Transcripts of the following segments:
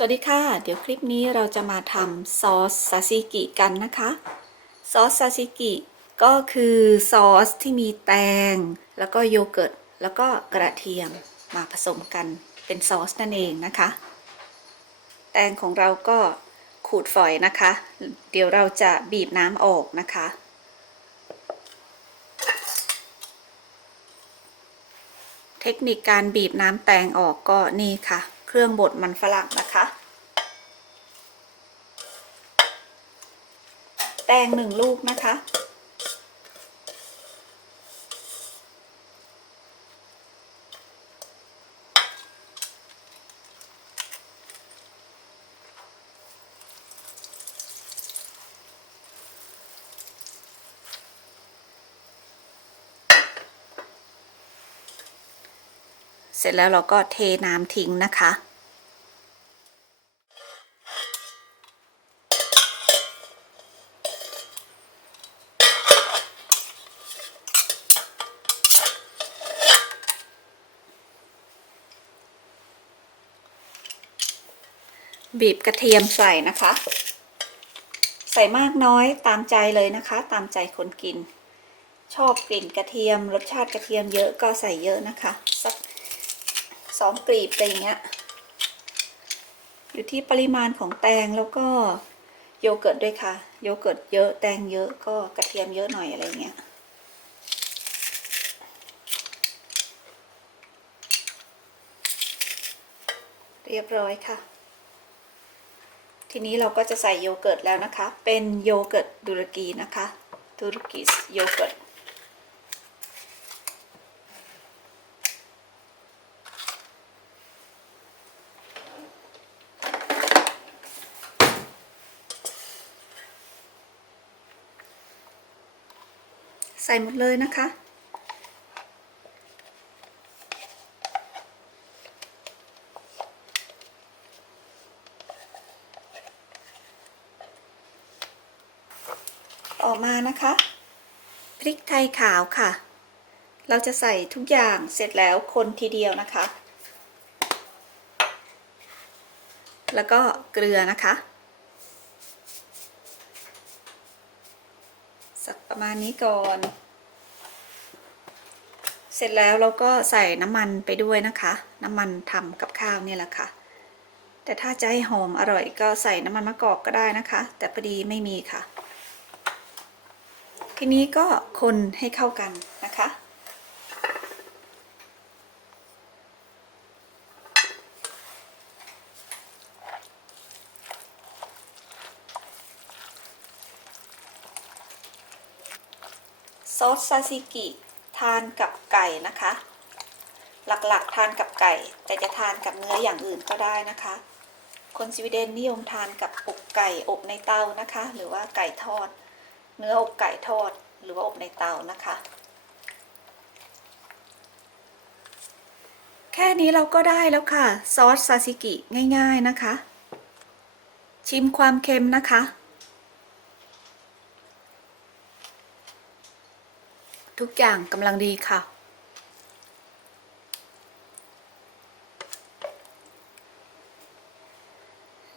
สวัสดีค่ะ เดี๋ยวคลิปนี้เราจะมาทำซอสซาซิกิกันนะคะ ซอสซาซิกิก็คือซอสที่มีแตง แล้วก็โยเกิร์ต แล้วก็กระเทียมมาผสมกันเป็นซอสนั่นเองนะคะ แตงของเราก็ขูดฝอยนะคะ เดี๋ยวเราจะบีบน้ำออกนะคะ เทคนิคการบีบน้ำแตงออกก็นี่ค่ะ เครื่องบดมันฝรั่งนะคะ แตงหนึ่งลูกนะคะ เสร็จแล้วเราก็เทน้ำทิ้งนะคะ บีบกระเทียมใส่นะคะ ใส่มากน้อยตามใจเลยนะคะ ตามใจคนกิน ชอบกลิ่นกระเทียม รสชาติกระเทียมเยอะก็ใส่เยอะนะคะ สักสองกลีบอะไรอย่างเงี้ย อยู่ที่ปริมาณของแตงแล้วก็โยเกิร์ตด้วยค่ะ โยเกิร์ตเยอะแตงเยอะก็กระเทียมเยอะหน่อยอะไรเงี้ยเรียบร้อยค่ะ ทีนี้เราก็จะใส่โยเกิร์ตแล้วนะคะ เป็นโยเกิร์ตตุรกีนะคะตุรกิสโยเกิร์ตใส่หมดเลยนะคะ ต่อมานะคะ พริกไทยขาวค่ะ เราจะใส่ทุกอย่างเสร็จแล้วคนทีเดียวนะคะ แล้วก็เกลือนะคะ สักประมาณนี้ก่อน เสร็จแล้วเราก็ใส่น้ำมันไปด้วยนะคะ น้ำมันทำกับข้าวเนี่ยแหละค่ะแต่ถ้าจะให้หอมอร่อยก็ใส่น้ำมันมะกอกก็ได้นะคะ แต่พอดีไม่มีค่ะ ทีนี้ก็คนให้เข้ากันนะคะ ซอสซาซิกิทานกับไก่นะคะ หลักๆทานกับไก่ แต่จะทานกับเนื้ออย่างอื่นก็ได้นะคะ คนสวีเดนนิยมทานกับอกไก่อบในเตานะคะ หรือว่าไก่ทอด เนื้ออบไก่ทอดหรือว่าอบในเตานะคะ แค่นี้เราก็ได้แล้วค่ะ ซอสซาซิกิง่าย ๆนะคะ ชิมความเค็มนะคะ ทุกอย่างกำลังดีค่ะ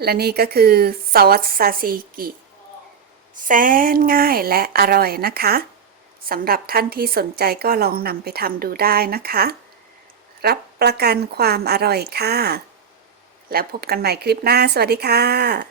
และนี่ก็คือซอสซาซิกิ แสนง่ายและอร่อยนะคะสำหรับท่านที่สนใจก็ลองนำไปทำดูได้นะคะ รับประกันความอร่อยค่ะ แล้วพบกันใหม่คลิปหน้า สวัสดีค่ะ